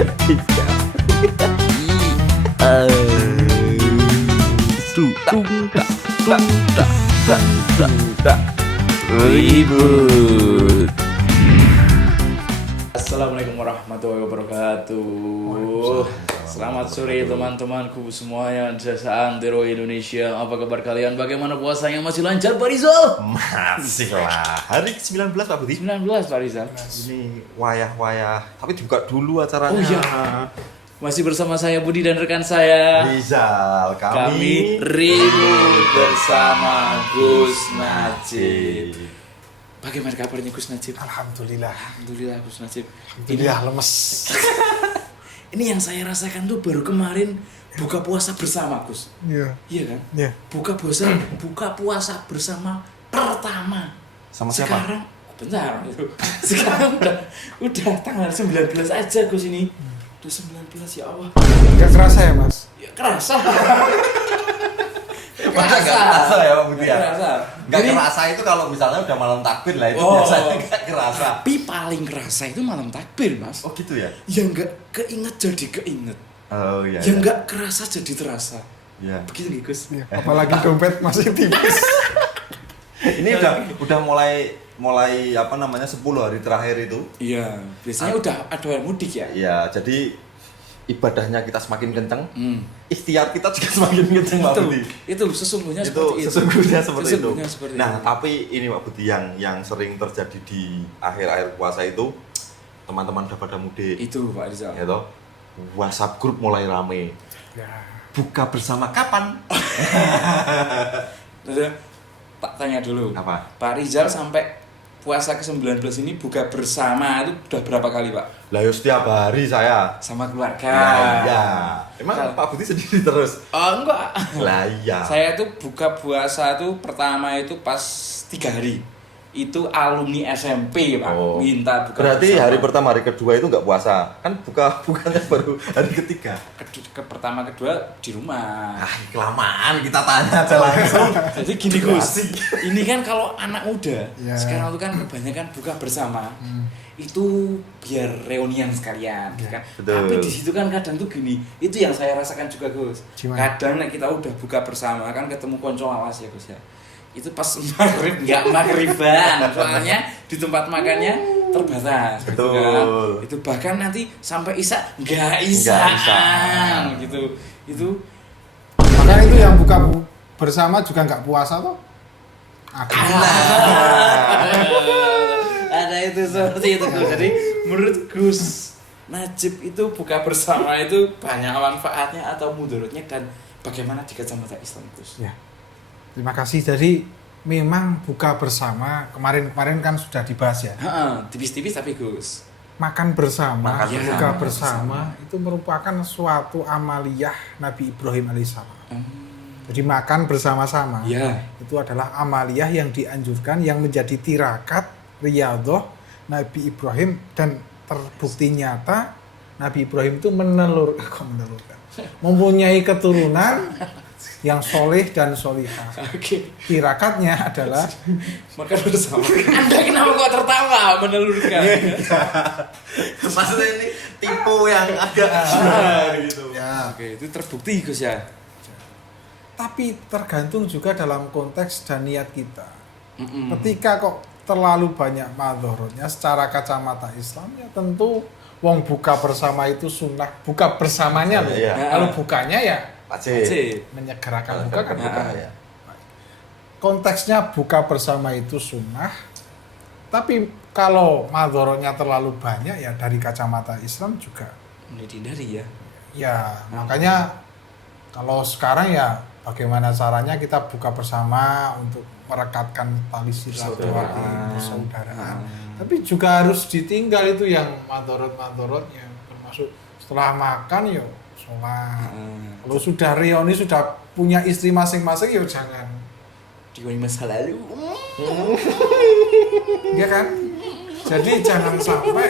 Tiga. Ribut. Assalamualaikum warahmatullahi wabarakatuh. Selamat sore teman-temanku semuanya jasa antero Indonesia. Apa kabar kalian? Bagaimana puasanya? Masih lancar Pak Rizal? Masih lah. Hari ke-19 Pak Budi. 19 Pak Rizal. Ini wayah-wayah. Tapi dibuka dulu acaranya. Oh iya. Masih bersama saya Budi dan rekan saya. Rizal. Kami ribut bersama Gus Najib. Bagaimana kabarnya Gus Najib? Alhamdulillah. Alhamdulillah Gus Najib. Alhamdulillah lemes. Ini yang saya rasakan tuh baru kemarin buka puasa bersama Gus. Iya. Iya kan? Iya. Buka puasa bersama pertama. Sama siapa? Sekarang bentar itu. Sekarang udah tanggal 19 aja Gus ini. Udah 19 ya Allah. Gak kerasa ya Mas? Ya kerasa. Masa nggak kerasa ya Pak Budi ya? Kerasa. Nggak Jadi, kerasa itu kalau misalnya udah malam takbir lah itu Oh. biasanya nggak kerasa. tapi paling kerasa itu malam takbir Mas. Oh gitu ya? Yang nggak keinget jadi keinget. Oh iya. Yang iya. nggak kerasa jadi terasa. Iya. Begitu nih Gus. Iya. Apalagi dompet masih tipis. Ini udah mulai apa namanya 10 hari terakhir itu. Iya. Biasanya udah ada yang mudik ya. Iya, jadi ibadahnya kita semakin kenceng, Hmm. ikhtiar kita juga semakin kenceng Pak Budi. Itu sesungguhnya Itu seperti itu. sesungguhnya seperti Sesungguhnya itu. seperti Nah, itu. tapi ini Pak Budi yang sering terjadi di akhir-akhir puasa itu teman-teman udah pada mudik. Itu Pak Rizal. Ya toh? WhatsApp grup mulai rame. Ya. Buka bersama kapan? Terus tak tanya dulu. Apa? Pak Rizal sampai puasa ke-19 ini buka bersama itu udah berapa kali Pak? Lah yo setiap hari saya. Sama keluarga. Nah, iya. Emang Kalau- Pak Budi sendiri terus? Oh enggak. Lah iya. Saya tuh buka puasa tuh pertama itu pas 3 hari. Itu alumni SMP Pak. Oh. Minta buka Berarti bersama. hari pertama, hari kedua itu nggak puasa? Kan bukannya baru hari ketiga? Pertama kedua di rumah. Ah, kelamaan kita tanya aja langsung. Jadi gini Gus, ini kan kalau anak muda Ya. sekarang itu kan kebanyakan buka bersama, itu biar reunian sekalian, gitu kan. Betul. Tapi di situ kan kadang tuh gini, itu yang saya rasakan juga Gus. Gimana? Kadang nek kita udah buka bersama kan ketemu konco awas ya Gus ya. Itu pas maghrib nggak maghriban, soalnya di tempat makannya terbatas. gitu Betul. kan. Itu bahkan nanti sampai isya nggak Nggak isaan, isaan. gitu. Itu Maka itu yang buka bersama juga nggak puasa toh? Ada. ada itu seperti itu Gus. Jadi menurut Gus Najib itu buka bersama itu banyak manfaatnya atau mudorotnya dan bagaimana di kacamata Islam Gus? Ya. Terima kasih. Jadi memang buka bersama kemarin kan sudah dibahas ya. Heeh, tipis-tipis tapi Gus. Makan bersama, Makan buka bersama. bersama itu merupakan suatu amaliyah Nabi Ibrahim alaihissalam. Hmm, Jadi makan bersama-sama. ya. Itu adalah amaliyah yang dianjurkan yang menjadi tirakat riyadhah Nabi Ibrahim dan terbukti nyata Nabi Ibrahim itu menelurkan mempunyai keturunan yang soleh dan solihah. Oke. Tirakatnya adalah Makan bersama. Anda kenapa kok tertawa menelurkan? Maksudnya ini tipe yang agak gitu. ya, Oke, itu terbukti Gus ya. tapi tergantung juga dalam konteks dan niat kita. Mm-mm. Ketika kok terlalu banyak madhorotnya secara kacamata Islam ya tentu wong buka bersama itu sunnah, buka bersamanya loh. Iya. Kalau bukanya ya Pacit. Cik. menyegerakan buka kan buka buka. ya. konteksnya buka bersama itu sunnah, tapi kalau madhorotnya terlalu banyak ya dari kacamata Islam juga Mulai dihindari ya. ya makanya kalau sekarang ya bagaimana caranya kita buka bersama untuk merekatkan tali silaturahmi persaudaraan. Tapi juga harus ditinggal itu yang madorot-madorotnya, termasuk setelah makan yo sholat. Kalau sudah reuni sudah punya istri masing-masing yo jangan, Di masa lalu. ya kan? Jadi jangan sampai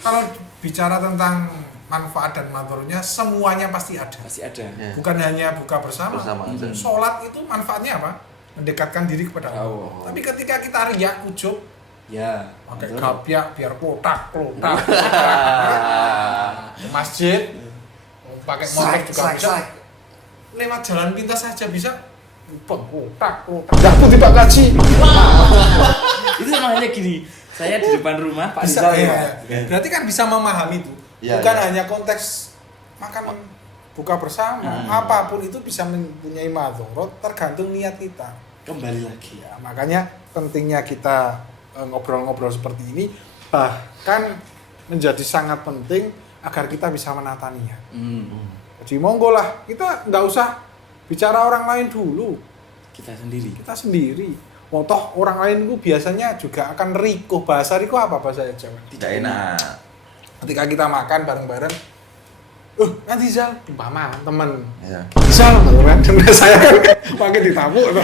kalau bicara tentang manfaat dan madorotnya semuanya pasti ada. Pasti ada. Ya. Bukan hanya buka bersama. Bersama aja. Sholat itu manfaatnya apa? Mendekatkan diri kepada Allah. Oh. Tapi ketika kita riak, ujub, Ya. pakai gapiak biar kotak. Masjid pakai motor juga bisa. Lewat jalan pintas saja bisa. Kotak. Enggak pun tidak gaji. Itu namanya gini. Saya di depan rumah Pak Bisa, Rizal iya. ya. Berarti kan bisa memahami itu. Iya, Bukan iya. hanya konteks makan buka bersama, apapun itu bisa mempunyai madharat tergantung niat kita. Kembali lagi. Ya, makanya pentingnya kita ngobrol-ngobrol seperti ini, bahkan menjadi sangat penting agar kita bisa menata niat. Jadi monggo lah, kita nggak usah bicara orang lain dulu, Kita sendiri. kita sendiri. Toh orang lain itu biasanya juga akan rikuh. Bahasa rikuh apa bahasa Jawa? Tidak enak. Ketika kita makan bareng-bareng, nanti Zal, umpama temen Ya. Zal, kan? Saya kan makin ditamu. Ini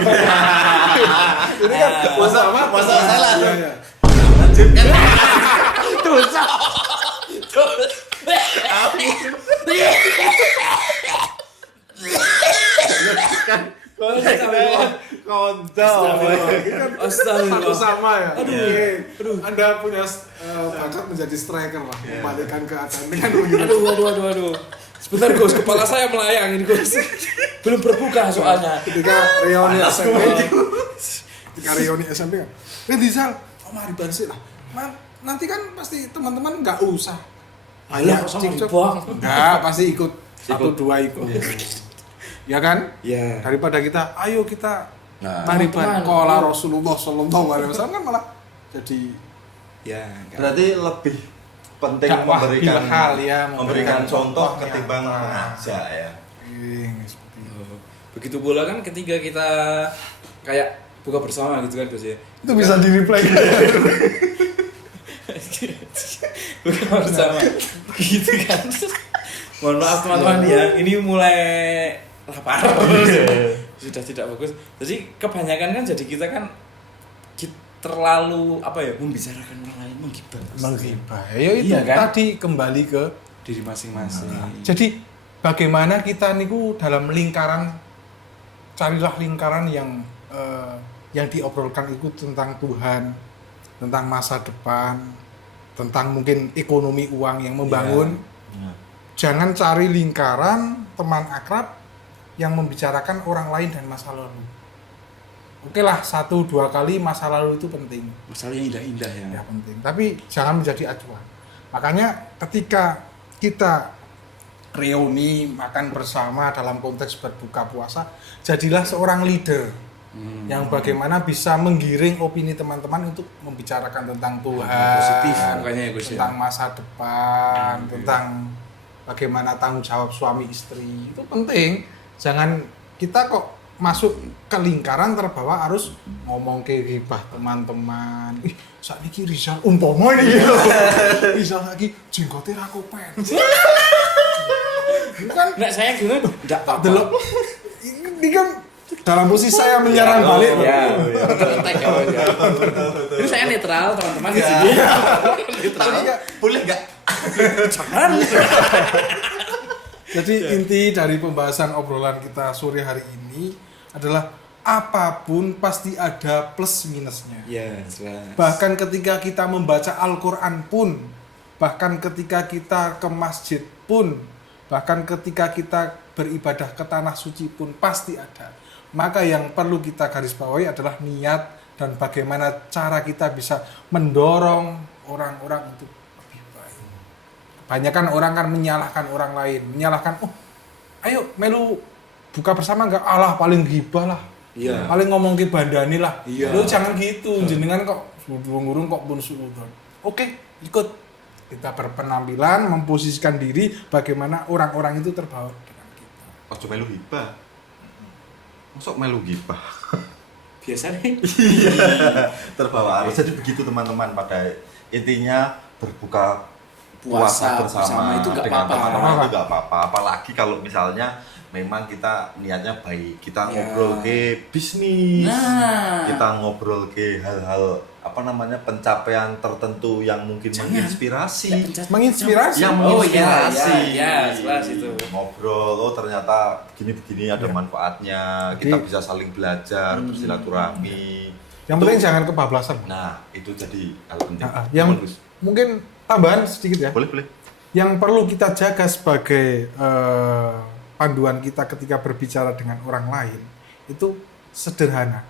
kan Masalah salah. Iya, iya. Lanjutkan. Dosa. Satu sama ya. Aduh. Anda punya bakat menjadi striker lah, membalikan keadaan dengan begitu. Aduh. Sebentar Gus, kepala saya melayang ini Gus. Belum berbuka soalnya. Ketika reuni SMP kan, Rizal, mari bansi lah. Nanti kan pasti teman-teman nggak usah. Alah, kok sama ribang? Nggak, pasti ikut. 1-2 ikut. Ya kan? Ya. Daripada kita, ayo kita Nah, mariban teman-teman. qala Rasulullah sallallahu alaihi wasallam kan malah jadi Ya. berarti lebih penting dakwah memberikan bilhal ya, memberikan contoh contohnya. ketimbang mengajak ya. seperti itu. Begitu pula kan ketika kita kayak buka bersama gitu kan Gus ya. Itu bisa di-replay. Buka bersama. Begitu kan. Mohon maaf teman-teman ya, ini mulai lapar. Sudah tidak bagus. Jadi kebanyakan kan jadi kita kan terlalu apa ya, membicarakan orang lain, menggibah. Ya itu Iya kan? tadi kembali ke Diri masing-masing. jadi bagaimana kita niku dalam lingkaran, carilah lingkaran yang diobrolkan itu tentang Tuhan, tentang masa depan, tentang mungkin ekonomi uang yang membangun. Ya. Jangan cari lingkaran teman akrab yang membicarakan orang lain dan masa lalu. Oke lah, 1-2 kali masa lalu itu penting. Masalahnya indah-indah ya. Ya penting, tapi jangan menjadi acuan. Makanya ketika kita reuni makan bersama dalam konteks berbuka puasa, jadilah seorang leader yang bagaimana bisa menggiring opini teman-teman untuk membicarakan tentang Tuhan, Positif makanya ya Gus ya. tentang masa depan, tentang bagaimana tanggung jawab suami istri. Itu penting. Jangan kita kok masuk ke lingkaran terbawa harus ngomong ke ghibah teman-teman. Saat ini Rizal umpama ini Rizal lagi jenggotnya rakopen. Ini kan Nek saya gini enggak tak delok. Ini kan dalam posisi saya menyerang balik. Ya. Tertek ya. Ini saya netral teman-teman di sini. Netral. Boleh nggak? Jangan. Jadi inti dari pembahasan obrolan kita sore hari ini adalah apapun pasti ada plus minusnya. Ya, jelas. Bahkan ketika kita membaca Al-Quran pun, bahkan ketika kita ke masjid pun, bahkan ketika kita beribadah ke tanah suci pun pasti ada. Maka yang perlu kita garis bawahi adalah niat dan bagaimana cara kita bisa mendorong orang-orang untuk lebih baik. Kebanyakan orang kan menyalahkan orang lain, menyalahkan, ayo melu buka bersama enggak, alah paling ghibah lah. Iya. Paling ngomong ke bandani lah. Iya. Lu jangan gitu, jenengan kok durung-durung kok pun suudon. Oke, ikut. Kita berpenampilan, memposisikan diri bagaimana orang-orang itu terbawa dengan kita. Ojo melu hibah. Masuk melu hibah. Biasanya Terbawa arus. Jadi begitu teman-teman, pada intinya berbuka Puasa puasa bersama bersama itu nggak dengan apa-apa. teman-teman itu nggak apa-apa. Apalagi kalau misalnya memang kita niatnya baik, kita Ya. ngobrol ke bisnis, Nah. kita ngobrol ke hal-hal apa namanya pencapaian tertentu yang mungkin menginspirasi. Menginspirasi. Yang Oh, menginspirasi. ya, jelas itu. Ngobrol, oh ternyata begini-begini ada manfaatnya. Kita Jadi- bisa saling belajar, bersilaturahmi. Yang penting jangan kebablasan. Nah, itu jadi hal penting. Yang Bagus. mungkin tambahan sedikit ya. Boleh. Yang perlu kita jaga sebagai panduan kita ketika berbicara dengan orang lain itu sederhana.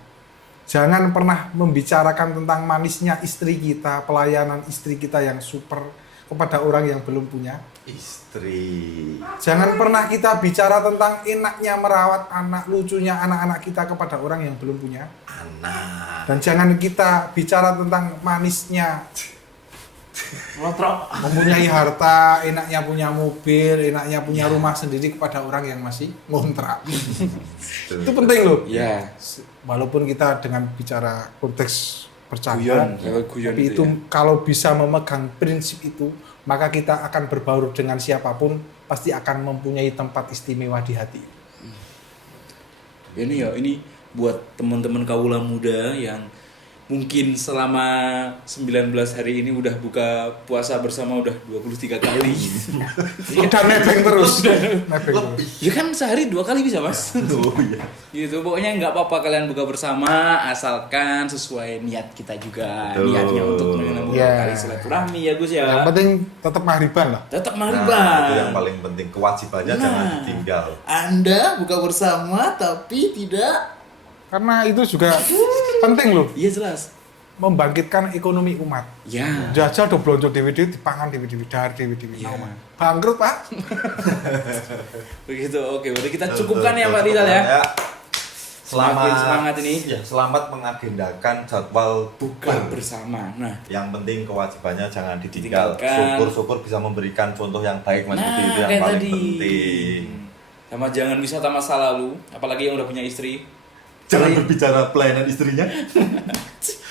Jangan pernah membicarakan tentang manisnya istri kita, pelayanan istri kita yang super kepada orang yang belum punya istri. Jangan pernah kita bicara tentang enaknya merawat anak, lucunya anak-anak kita kepada orang yang belum punya anak. Dan jangan kita bicara tentang manisnya mempunyai harta, enaknya punya mobil, enaknya punya rumah sendiri kepada orang yang masih ngontrak. Itu penting loh. Ya. Walaupun kita dengan bicara konteks bercanda, guyon tapi itu kalau bisa memegang prinsip itu, maka kita akan berbaur dengan siapapun, pasti akan mempunyai tempat istimewa di hati. Ini buat teman-teman kaula muda yang mungkin selama 19 hari ini udah buka puasa bersama udah 23 kali. Udah nebeng terus. Nebeng terus. Ya kan sehari 2 kali bisa, Mas. Oh iya. Gitu, pokoknya nggak apa-apa kalian buka bersama asalkan sesuai niat kita juga. Betul. Niatnya untuk menambah tali silaturahmi ya Gus ya. Yang penting tetap mahriban lah. Tetap Nah, mahriban. itu yang paling penting, kewajibannya jangan ditinggal. Anda buka bersama tapi tidak. Karena itu juga penting loh, Iya jelas. membangkitkan ekonomi umat. Ya. Jajal do blonjo dewe-dewe dipangan dewe-dewe dar dewe-dewe. Iya. Bangkrut, Pak. Begitu. Oke, berarti kita cukupkan ya Pak Rizal ya. Semakin semangat ini. Ya, selamat mengagendakan jadwal Buka bersama. Nah, yang penting kewajibannya jangan ditinggal. Ditinggalkan. Syukur-syukur bisa memberikan contoh yang baik, Mas Budi, itu yang kayak paling tadi. penting. Sama jangan wisata masa lalu, apalagi yang udah punya istri. Jangan berbicara pelayanan istrinya.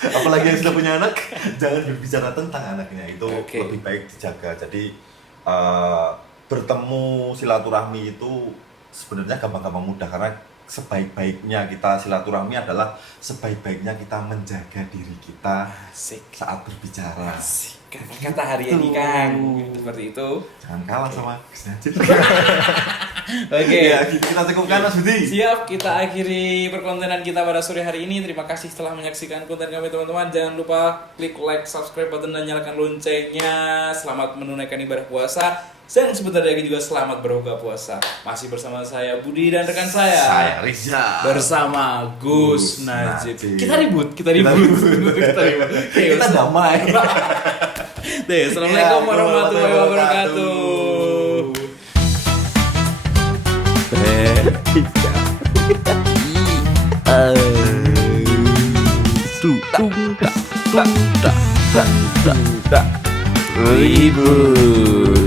Apalagi yang sudah punya anak, jangan berbicara tentang anaknya. Itu Oke. lebih baik dijaga. Jadi bertemu silaturahmi itu sebenarnya gampang-gampang mudah, karena sebaik-baiknya kita silaturahmi adalah sebaik-baiknya kita menjaga diri kita Asik. saat berbicara. Asik. Kata hari ini Kang. Seperti itu. Jangan kalah sama Gus Najib. Oke. Ya, kita cukupkan Mas Budi. Siap, kita akhiri perkontenan kita pada sore hari ini. Terima kasih telah menyaksikan konten kami teman-teman. Jangan lupa klik like, subscribe button dan nyalakan loncengnya. Selamat menunaikan ibadah puasa. Dan sebentar lagi juga selamat berbuka puasa. Masih bersama saya Budi dan rekan saya. Riza. Bersama Gus Gus Najib. Najib. Kita ribut. Kita ribut. Kita damai. Deh, assalamualaikum warahmatullahi wabarakatuh. Ribut.